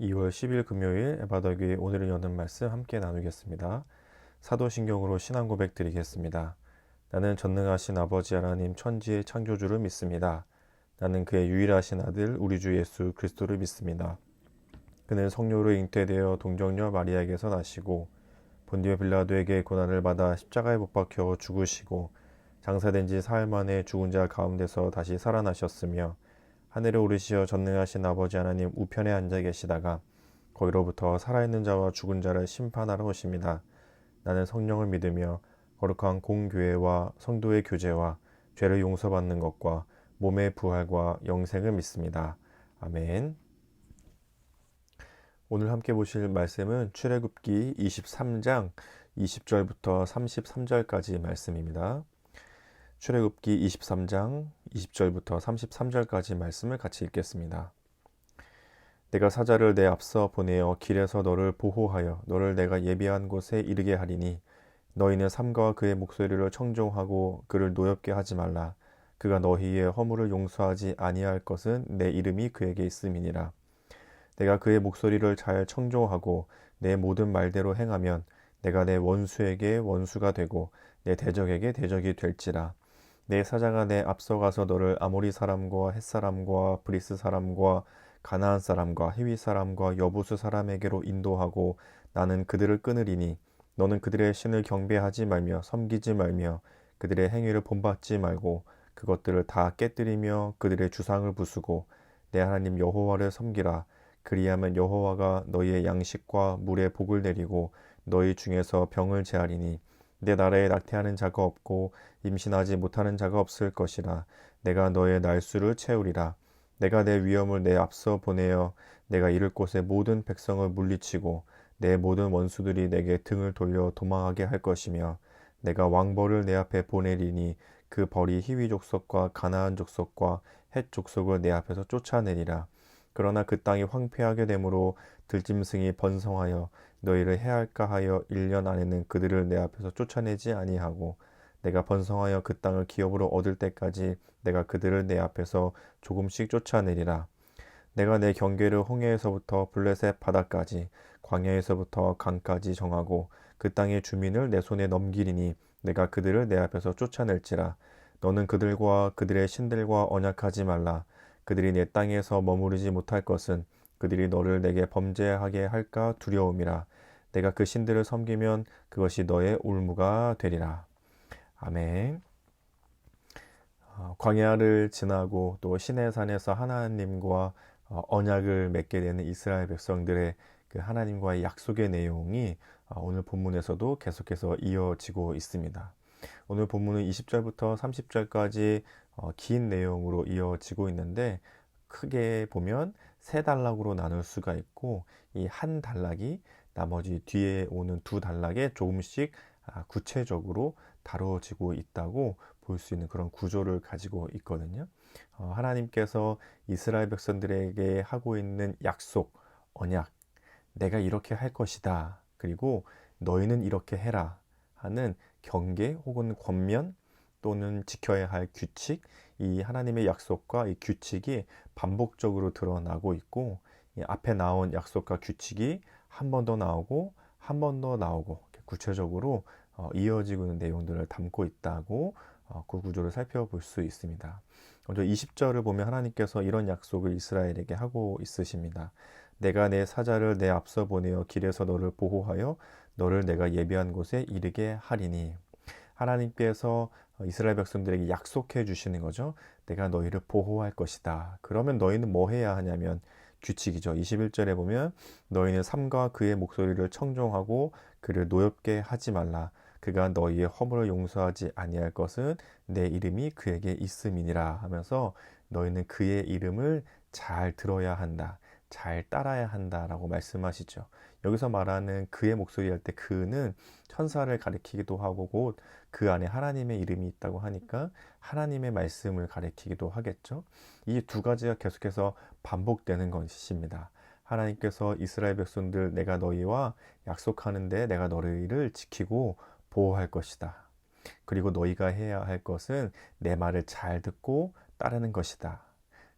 2월 10일 금요일 에바더교회 오늘은 여는 말씀 함께 나누겠습니다. 사도신경으로 신앙 고백 드리겠습니다. 나는 전능하신 아버지 하나님 천지의 창조주를 믿습니다. 나는 그의 유일하신 아들 우리 주 예수 그리스도를 믿습니다. 그는 성령으로 잉태되어 동정녀 마리아에게서 나시고 본디오 빌라도에게 고난을 받아 십자가에 못 박혀 죽으시고 장사된 지 사흘 만에 죽은 자 가운데서 다시 살아나셨으며 하늘에 오르시어 전능하신 아버지 하나님 우편에 앉아 계시다가 거기로부터 살아있는 자와 죽은 자를 심판하러 오십니다. 나는 성령을 믿으며 거룩한 공교회와 성도의 교제와 죄를 용서받는 것과 몸의 부활과 영생을 믿습니다. 아멘. 오늘 함께 보실 말씀은 출애굽기 23장 20절부터 33절까지 말씀입니다. 출애굽기 23장 20절부터 33절까지 말씀을 같이 읽겠습니다. 내가 사자를 내 앞서 보내어 길에서 너를 보호하여 너를 내가 예비한 곳에 이르게 하리니 너희는 삼가와 그의 목소리를 청종하고 그를 노엽게 하지 말라. 그가 너희의 허물을 용서하지 아니할 것은 내 이름이 그에게 있음이니라. 내가 그의 목소리를 잘 청종하고 내 모든 말대로 행하면 내가 내 원수에게 원수가 되고 내 대적에게 대적이 될지라. 내 사자가 내 앞서가서 너를 아모리 사람과 헷 사람과 브리스 사람과 가나안 사람과 히위 사람과 여부수 사람에게로 인도하고 나는 그들을 끊으리니 너는 그들의 신을 경배하지 말며 섬기지 말며 그들의 행위를 본받지 말고 그것들을 다 깨뜨리며 그들의 주상을 부수고 내 하나님 여호와를 섬기라. 그리하면 여호와가 너희의 양식과 물에 복을 내리고 너희 중에서 병을 제하리니 내 나라에 낙태하는 자가 없고 임신하지 못하는 자가 없을 것이라. 내가 너의 날수를 채우리라. 내가 내 위엄을 내 앞서 보내어 내가 이를 곳의 모든 백성을 물리치고 내 모든 원수들이 내게 등을 돌려 도망하게 할 것이며 내가 왕벌을 내 앞에 보내리니 그 벌이 히위 족속과 가나안 족속과 헷 족속을 내 앞에서 쫓아내리라. 그러나 그 땅이 황폐하게 되므로 들짐승이 번성하여 너희를 해할까 하여 1년 안에는 그들을 내 앞에서 쫓아내지 아니하고 내가 번성하여 그 땅을 기업으로 얻을 때까지 내가 그들을 내 앞에서 조금씩 쫓아내리라. 내가 내 경계를 홍해에서부터 블레셋 바다까지 광야에서부터 강까지 정하고 그 땅의 주민을 내 손에 넘기리니 내가 그들을 내 앞에서 쫓아낼지라. 너는 그들과 그들의 신들과 언약하지 말라. 그들이 내 땅에서 머무르지 못할 것은 그들이 너를 내게 범죄하게 할까 두려움이라. 내가 그 신들을 섬기면 그것이 너의 올무가 되리라. 아멘. 광야를 지나고 또 시내산에서 하나님과 언약을 맺게 되는 이스라엘 백성들의 그 하나님과의 약속의 내용이 오늘 본문에서도 계속해서 이어지고 있습니다. 오늘 본문은 20절부터 30절까지 긴 내용으로 이어지고 있는데 크게 보면 세 단락으로 나눌 수가 있고 이 한 단락이 나머지 뒤에 오는 두 단락에 조금씩 구체적으로 다뤄지고 있다고 볼 수 있는 그런 구조를 가지고 있거든요. 하나님께서 이스라엘 백성들에게 하고 있는 약속, 언약, 내가 이렇게 할 것이다. 그리고 너희는 이렇게 해라 하는 경계 혹은 권면 또는 지켜야 할 규칙, 이 하나님의 약속과 이 규칙이 반복적으로 드러나고 있고 이 앞에 나온 약속과 규칙이 한 번 더 나오고 한 번 더 나오고 구체적으로 이어지고 있는 내용들을 담고 있다고 그 구조를 살펴볼 수 있습니다. 먼저 20절을 보면 하나님께서 이런 약속을 이스라엘에게 하고 있으십니다. 내가 내 사자를 내 앞서 보내어 길에서 너를 보호하여 너를 내가 예비한 곳에 이르게 하리니. 하나님께서 이스라엘 백성들에게 약속해 주시는 거죠. 내가 너희를 보호할 것이다. 그러면 너희는 뭐 해야 하냐면 규칙이죠. 21절에 보면 너희는 삼가 그의 목소리를 청종하고 그를 노엽게 하지 말라. 그가 너희의 허물을 용서하지 아니할 것은 내 이름이 그에게 있음이니라 하면서 너희는 그의 이름을 잘 들어야 한다. 잘 따라야 한다라고 말씀하시죠. 여기서 말하는 그의 목소리 할 때 그는 천사를 가리키기도 하고 곧 그 안에 하나님의 이름이 있다고 하니까 하나님의 말씀을 가리키기도 하겠죠. 이 두 가지가 계속해서 반복되는 것입니다. 하나님께서 이스라엘 백성들 내가 너희와 약속하는데 내가 너희를 지키고 보호할 것이다. 그리고 너희가 해야 할 것은 내 말을 잘 듣고 따르는 것이다.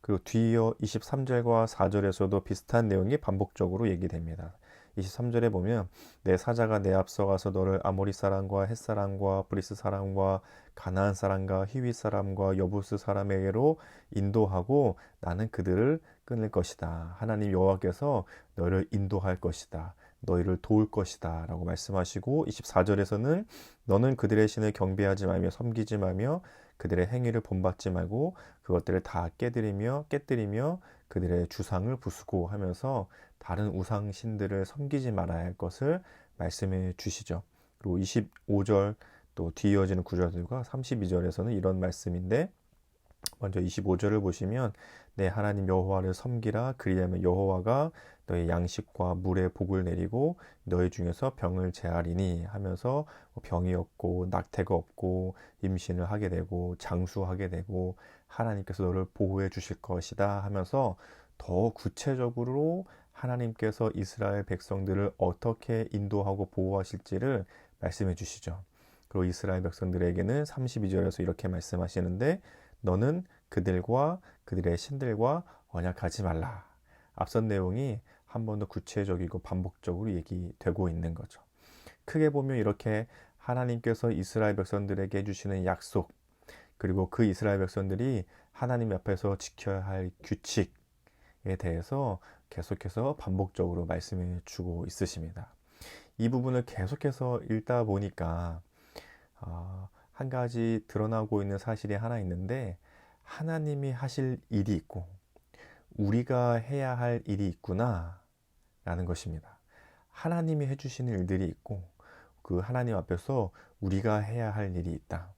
그리고 뒤이어 23절과 4절에서도 비슷한 내용이 반복적으로 얘기됩니다. 23절에 보면 내 사자가 내 앞서가서 너를 아모리 사람과 헷 사람과 브리스 사람과 가나안 사람과 히윗 사람과 여부스 사람에게로 인도하고 나는 그들을 끊을 것이다. 하나님 여호와께서 너를 인도할 것이다. 너희를 도울 것이다 라고 말씀하시고 24절에서는 너는 그들의 신을 경배하지 말며 섬기지 말며 그들의 행위를 본받지 말고 그것들을 다 깨뜨리며 그들의 주상을 부수고 하면서 다른 우상 신들을 섬기지 말아야 할 것을 말씀해 주시죠. 그리고 25절 또 뒤이어지는 구절들과 32절에서는 이런 말씀인데 먼저 25절을 보시면 내 하나님 여호와를 섬기라 그리하면 여호와가 너의 양식과 물에 복을 내리고 너희 중에서 병을 제하리니 하면서 병이 없고 낙태가 없고 임신을 하게 되고 장수하게 되고 하나님께서 너를 보호해 주실 것이다 하면서 더 구체적으로 하나님께서 이스라엘 백성들을 어떻게 인도하고 보호하실지를 말씀해 주시죠. 그리고 이스라엘 백성들에게는 32절에서 이렇게 말씀하시는데 너는 그들과 그들의 신들과 언약하지 말라. 앞선 내용이 한 번 더 구체적이고 반복적으로 얘기되고 있는 거죠. 크게 보면 이렇게 하나님께서 이스라엘 백성들에게 해주시는 약속, 그리고 그 이스라엘 백성들이 하나님 앞에서 지켜야 할 규칙에 대해서 계속해서 반복적으로 말씀해 주고 있으십니다. 이 부분을 계속해서 읽다 보니까 한 가지 드러나고 있는 사실이 하나 있는데 하나님이 하실 일이 있고 우리가 해야 할 일이 있구나 라는 것입니다. 하나님이 해주시는 일들이 있고 그 하나님 앞에서 우리가 해야 할 일이 있다.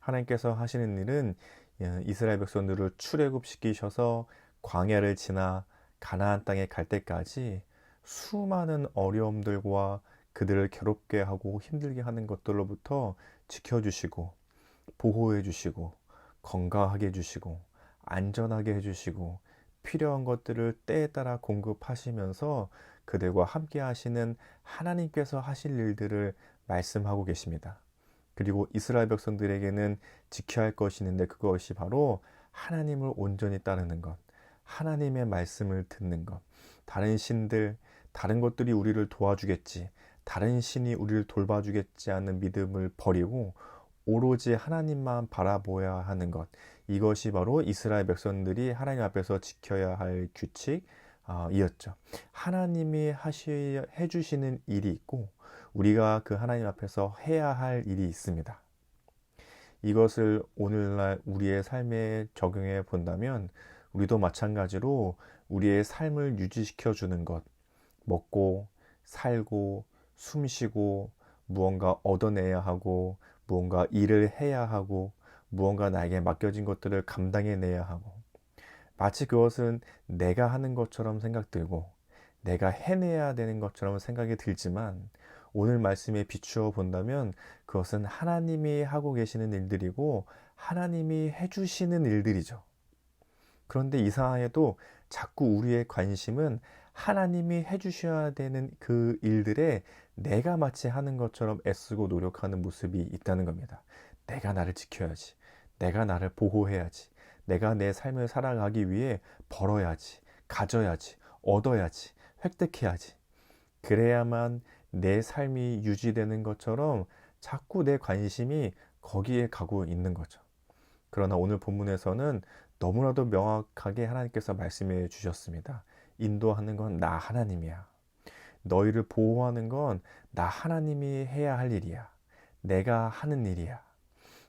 하나님께서 하시는 일은 이스라엘 백성들을 출애굽시키셔서 광야를 지나 가나안 땅에 갈 때까지 수많은 어려움들과 그들을 괴롭게 하고 힘들게 하는 것들로부터 지켜주시고 보호해 주시고 건강하게 해주시고 안전하게 해주시고 필요한 것들을 때에 따라 공급하시면서 그들과 함께 하시는 하나님께서 하실 일들을 말씀하고 계십니다. 그리고 이스라엘 백성들에게는 지켜야 할 것이 있는데 그것이 바로 하나님을 온전히 따르는 것, 하나님의 말씀을 듣는 것. 다른 신들, 다른 것들이 우리를 도와주겠지, 다른 신이 우리를 돌봐주겠지 않는 믿음을 버리고 오로지 하나님만 바라보아야 하는 것. 이것이 바로 이스라엘 백성들이 하나님 앞에서 지켜야 할 규칙이었죠. 하나님이 해주시는 일이 있고 우리가 그 하나님 앞에서 해야 할 일이 있습니다. 이것을 오늘날 우리의 삶에 적용해 본다면 우리도 마찬가지로 우리의 삶을 유지시켜 주는 것, 먹고 살고 숨쉬고 무언가 얻어내야 하고 무언가 일을 해야 하고 무언가 나에게 맡겨진 것들을 감당해내야 하고 마치 그것은 내가 하는 것처럼 생각들고 내가 해내야 되는 것처럼 생각이 들지만 오늘 말씀에 비추어 본다면 그것은 하나님이 하고 계시는 일들이고 하나님이 해주시는 일들이죠. 그런데 이상하게도 자꾸 우리의 관심은 하나님이 해주셔야 되는 그 일들에 내가 마치 하는 것처럼 애쓰고 노력하는 모습이 있다는 겁니다. 내가 나를 지켜야지. 내가 나를 보호해야지. 내가 내 삶을 살아가기 위해 벌어야지. 가져야지. 얻어야지. 획득해야지. 그래야만 내 삶이 유지되는 것처럼 자꾸 내 관심이 거기에 가고 있는 거죠. 그러나 오늘 본문에서는 너무나도 명확하게 하나님께서 말씀해 주셨습니다. 인도하는 건 나 하나님이야. 너희를 보호하는 건 나 하나님이 해야 할 일이야. 내가 하는 일이야.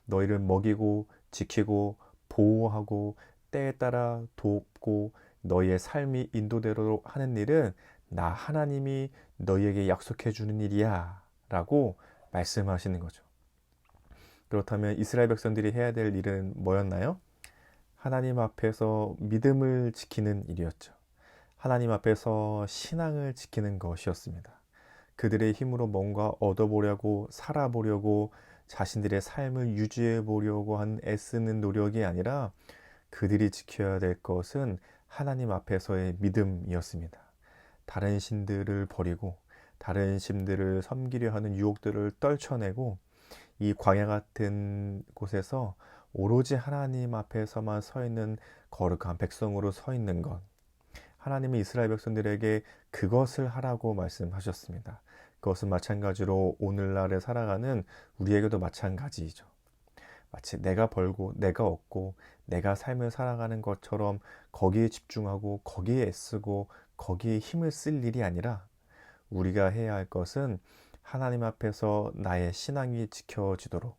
너희를 먹이고 지키고 보호하고 때에 따라 돕고 너희의 삶이 인도대로 하는 일은 나 하나님이 너희에게 약속해 주는 일이야 라고 말씀하시는 거죠. 그렇다면 이스라엘 백성들이 해야 될 일은 뭐였나요? 하나님 앞에서 믿음을 지키는 일이었죠. 하나님 앞에서 신앙을 지키는 것이었습니다. 그들의 힘으로 뭔가 얻어보려고 살아보려고 자신들의 삶을 유지해 보려고 한 애쓰는 노력이 아니라 그들이 지켜야 될 것은 하나님 앞에서의 믿음이었습니다. 다른 신들을 버리고 다른 신들을 섬기려 하는 유혹들을 떨쳐내고 이 광야 같은 곳에서 오로지 하나님 앞에서만 서 있는 거룩한 백성으로 서 있는 것. 하나님은 이스라엘 백성들에게 그것을 하라고 말씀하셨습니다. 그것은 마찬가지로 오늘날에 살아가는 우리에게도 마찬가지이죠. 마치 내가 벌고 내가 얻고 내가 삶을 살아가는 것처럼 거기에 집중하고 거기에 애쓰고 거기에 힘을 쓸 일이 아니라 우리가 해야 할 것은 하나님 앞에서 나의 신앙이 지켜지도록,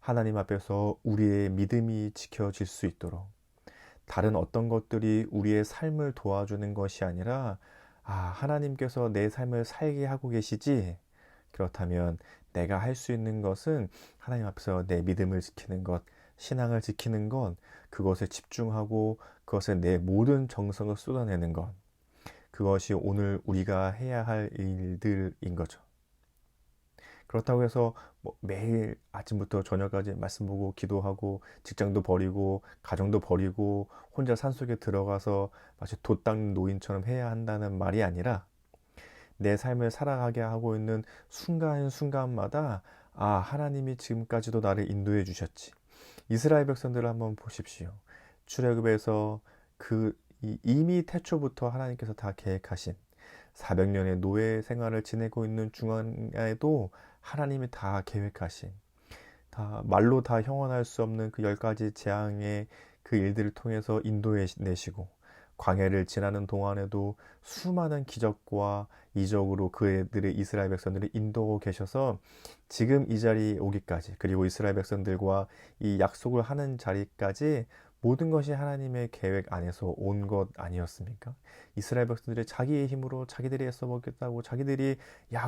하나님 앞에서 우리의 믿음이 지켜질 수 있도록, 다른 어떤 것들이 우리의 삶을 도와주는 것이 아니라 하나님께서 내 삶을 살게 하고 계시지. 그렇다면 내가 할 수 있는 것은 하나님 앞에서 내 믿음을 지키는 것, 신앙을 지키는 것, 그것에 집중하고 그것에 내 모든 정성을 쏟아내는 것. 그것이 오늘 우리가 해야 할 일들인 거죠. 그렇다고 해서 매일 아침부터 저녁까지 말씀 보고 기도하고 직장도 버리고 가정도 버리고 혼자 산속에 들어가서 마치 돛 닦는 노인처럼 해야 한다는 말이 아니라 내 삶을 살아가게 하고 있는 순간순간마다 하나님이 지금까지도 나를 인도해 주셨지. 이스라엘 백성들을 한번 보십시오. 출애굽에서 이미 태초부터 하나님께서 다 계획하신 400년의 노예 생활을 지내고 있는 중간에도 하나님이 다 계획하신, 다 말로 다 형언할 수 없는 그 10가지 재앙의 그 일들을 통해서 인도해 내시고, 광야를 지나는 동안에도 수많은 기적과 이적으로 그들의 이스라엘 백성들을 인도하고 계셔서 지금 이 자리에 오기까지, 그리고 이스라엘 백성들과 이 약속을 하는 자리까지 모든 것이 하나님의 계획 안에서 온 것 아니었습니까? 이스라엘 백성들이 자기의 힘으로 자기들이 애써 먹겠다고, 자기들이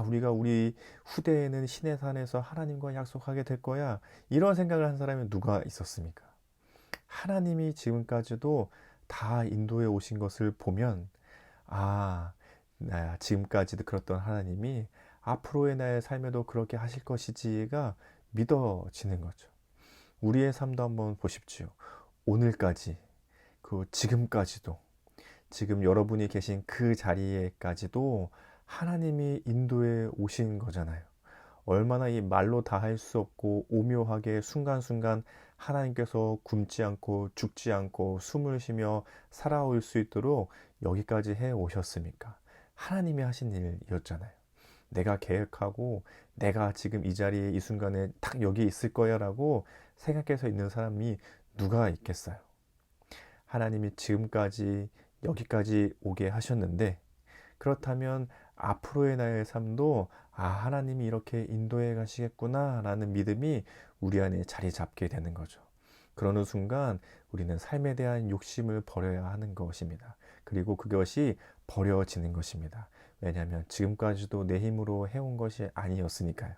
우리가 우리 후대에는 신의 산에서 하나님과 약속하게 될 거야, 이런 생각을 한 사람이 누가 있었습니까? 하나님이 지금까지도 다 인도해 오신 것을 보면 지금까지도 그렇던 하나님이 앞으로의 나의 삶에도 그렇게 하실 것이지가 믿어지는 거죠. 우리의 삶도 한번 보십시오. 오늘까지, 지금까지도, 지금 여러분이 계신 그 자리에까지도 하나님이 인도해 오신 거잖아요. 얼마나 이 말로 다 할 수 없고 오묘하게 순간순간 하나님께서 굶지 않고 죽지 않고 숨을 쉬며 살아올 수 있도록 여기까지 해 오셨습니까? 하나님이 하신 일이었잖아요. 내가 계획하고 내가 지금 이 자리에 이 순간에 딱 여기 있을 거야 라고 생각해서 있는 사람이 누가 있겠어요? 하나님이 지금까지 여기까지 오게 하셨는데, 그렇다면 앞으로의 나의 삶도 하나님이 이렇게 인도해 가시겠구나 라는 믿음이 우리 안에 자리 잡게 되는 거죠. 그러는 순간 우리는 삶에 대한 욕심을 버려야 하는 것입니다. 그리고 그것이 버려지는 것입니다. 왜냐하면 지금까지도 내 힘으로 해온 것이 아니었으니까요.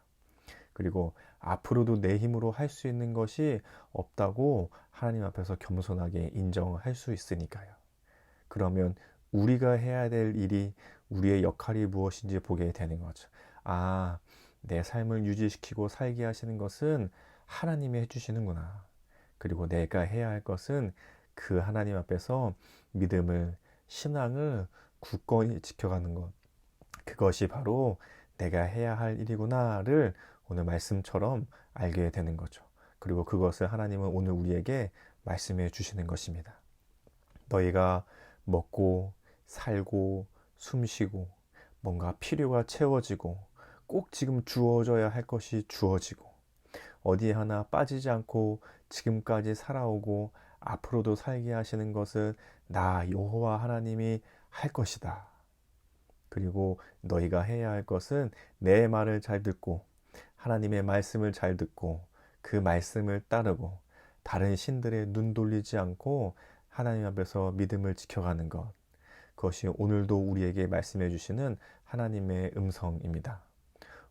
그리고 앞으로도 내 힘으로 할 수 있는 것이 없다고 하나님 앞에서 겸손하게 인정할 수 있으니까요. 그러면 우리가 해야 될 일이, 우리의 역할이 무엇인지 보게 되는 거죠. 내 삶을 유지시키고 살게 하시는 것은 하나님이 해주시는구나. 그리고 내가 해야 할 것은 그 하나님 앞에서 믿음을, 신앙을 굳건히 지켜가는 것. 그것이 바로 내가 해야 할 일이구나를 오늘 말씀처럼 알게 되는 거죠. 그리고 그것을 하나님은 오늘 우리에게 말씀해 주시는 것입니다. 너희가 먹고 살고 숨쉬고 뭔가 필요가 채워지고 꼭 지금 주어져야 할 것이 주어지고 어디 하나 빠지지 않고 지금까지 살아오고 앞으로도 살게 하시는 것은 나 여호와 하나님이 할 것이다. 그리고 너희가 해야 할 것은 내 말을 잘 듣고 하나님의 말씀을 잘 듣고 그 말씀을 따르고 다른 신들의 눈 돌리지 않고 하나님 앞에서 믿음을 지켜가는 것. 그것이 오늘도 우리에게 말씀해 주시는 하나님의 음성입니다.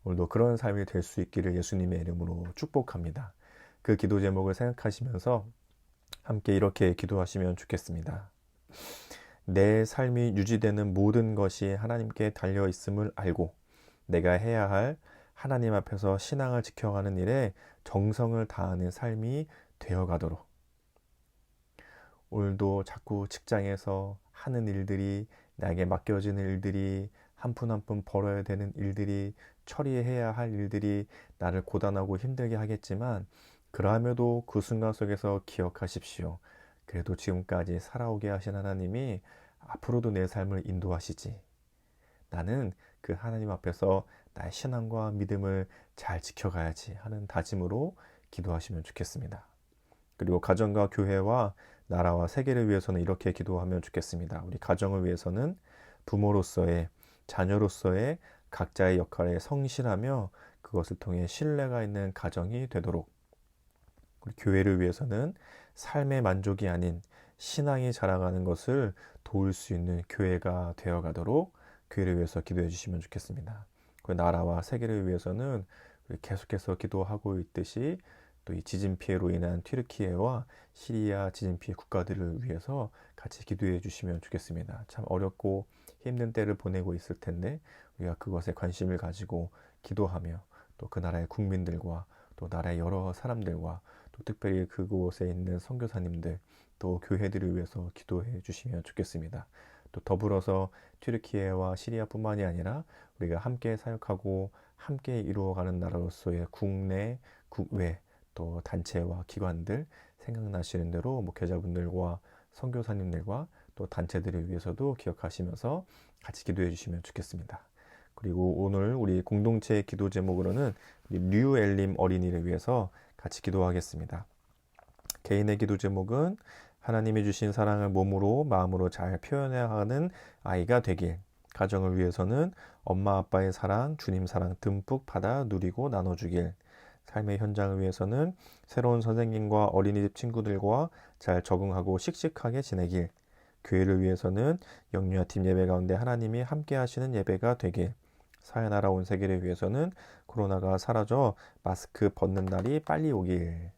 오늘도 그런 삶이 될 수 있기를 예수님의 이름으로 축복합니다. 그 기도 제목을 생각하시면서 함께 이렇게 기도하시면 좋겠습니다. 내 삶이 유지되는 모든 것이 하나님께 달려 있음을 알고 내가 해야 할 하나님 앞에서 신앙을 지켜가는 일에 정성을 다하는 삶이 되어가도록, 오늘도 자꾸 직장에서 하는 일들이, 나에게 맡겨지는 일들이, 한 푼 한 푼 벌어야 되는 일들이, 처리해야 할 일들이 나를 고단하고 힘들게 하겠지만 그러함에도 그 순간 속에서 기억하십시오. 그래도 지금까지 살아오게 하신 하나님이 앞으로도 내 삶을 인도하시지. 나는 그 하나님 앞에서 나의 신앙과 믿음을 잘 지켜가야지 하는 다짐으로 기도하시면 좋겠습니다. 그리고 가정과 교회와 나라와 세계를 위해서는 이렇게 기도하면 좋겠습니다. 우리 가정을 위해서는 부모로서의, 자녀로서의 각자의 역할에 성실하며 그것을 통해 신뢰가 있는 가정이 되도록, 우리 교회를 위해서는 삶의 만족이 아닌 신앙이 자라가는 것을 도울 수 있는 교회가 되어가도록 교회를 위해서 기도해 주시면 좋겠습니다. 그 나라와 세계를 위해서는 우리 계속해서 기도하고 있듯이 또 이 지진 피해로 인한 튀르키예와 시리아 지진 피해 국가들을 위해서 같이 기도해 주시면 좋겠습니다. 참 어렵고 힘든 때를 보내고 있을 텐데 우리가 그것에 관심을 가지고 기도하며 또 그 나라의 국민들과 또 나라의 여러 사람들과 또 특별히 그곳에 있는 선교사님들 또 교회들을 위해서 기도해 주시면 좋겠습니다. 또 더불어서 튀르키예와 시리아뿐만이 아니라 우리가 함께 사역하고 함께 이루어가는 나라로서의 국내, 국외 또 단체와 기관들 생각나시는 대로 목회자분들과 선교사님들과 또 단체들을 위해서도 기억하시면서 같이 기도해 주시면 좋겠습니다. 그리고 오늘 우리 공동체 기도 제목으로는 류엘림 어린이를 위해서 같이 기도하겠습니다. 개인의 기도 제목은 하나님이 주신 사랑을 몸으로 마음으로 잘 표현해야 하는 아이가 되길. 가정을 위해서는 엄마 아빠의 사랑, 주님 사랑 듬뿍 받아 누리고 나눠주길. 삶의 현장을 위해서는 새로운 선생님과 어린이집 친구들과 잘 적응하고 씩씩하게 지내길. 교회를 위해서는 영유아 팀 예배 가운데 하나님이 함께 하시는 예배가 되길. 사연하러 온 세계를 위해서는 코로나가 사라져 마스크 벗는 날이 빨리 오길.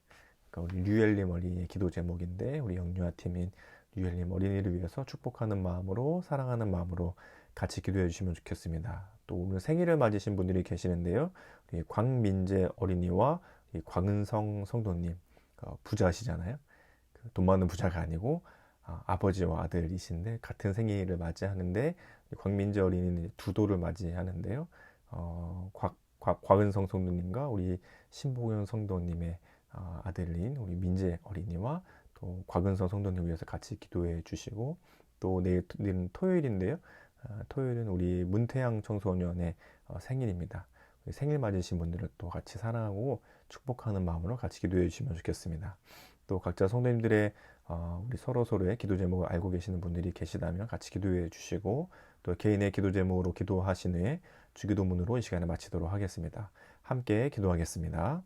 그러니까 우리 류엘림 어린이의 기도 제목인데 우리 영유아 팀인 류엘림 어린이를 위해서 축복하는 마음으로 사랑하는 마음으로 같이 기도해 주시면 좋겠습니다. 또 오늘 생일을 맞으신 분들이 계시는데요. 우리 광민재 어린이와 이 광은성 성도님 부자시잖아요. 돈 많은 부자가 아니고 아버지와 아들이신데 같은 생일을 맞이하는데 광민재 어린이는 두 돌을 맞이하는데요. 곽은성 성도님과 우리 신보경 성도님의 아들인 우리 민재 어린이와 또 곽은성 성도님 위해서 같이 기도해 주시고 또 내일은 토요일인데요. 토요일은 우리 문태양 청소년의 생일입니다. 생일 맞으신 분들을 또 같이 사랑하고 축복하는 마음으로 같이 기도해 주시면 좋겠습니다. 또 각자 성도님들의 우리 서로의 기도 제목을 알고 계시는 분들이 계시다면 같이 기도해 주시고 또 개인의 기도 제목으로 기도하신 후에 주기도문으로 이 시간을 마치도록 하겠습니다. 함께 기도하겠습니다.